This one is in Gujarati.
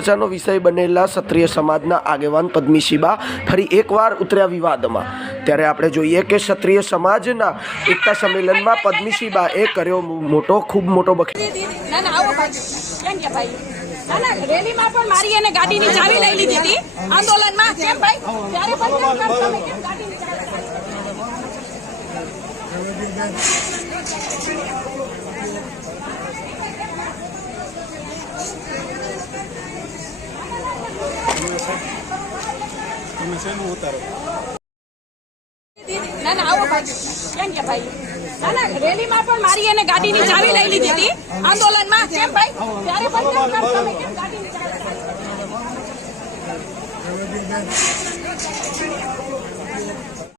ચર્ચાનો વિષય બનેલા ક્ષત્રિય સમાજના આગેવાન પદ્મિશીબા ફરી એકવાર ઉતર્યા વિવાદમાં। ત્યારે આપણે જોઈએ કે ક્ષત્રિય સમાજના એકતા સંમેલનમાં પદ્મિશીબાએ કર્યો ખૂબ મોટો રેલીમાં પણ મારી એને ગાડીની ચાવી લઈ લીધી હતી આંદોલનમાં કેમ ભાઈ ત્યારે પણ તમે કેમ ગાડીની ના આવો ભાઈ કેમ કે ભાઈ રેલીમાં પણ મારી એને ગાડીની ચાવી લઈ લીધી હતી આંદોલનમાં કેમ ભાઈ ત્યારે પણ તમે કેમ ગાડીની ચાવી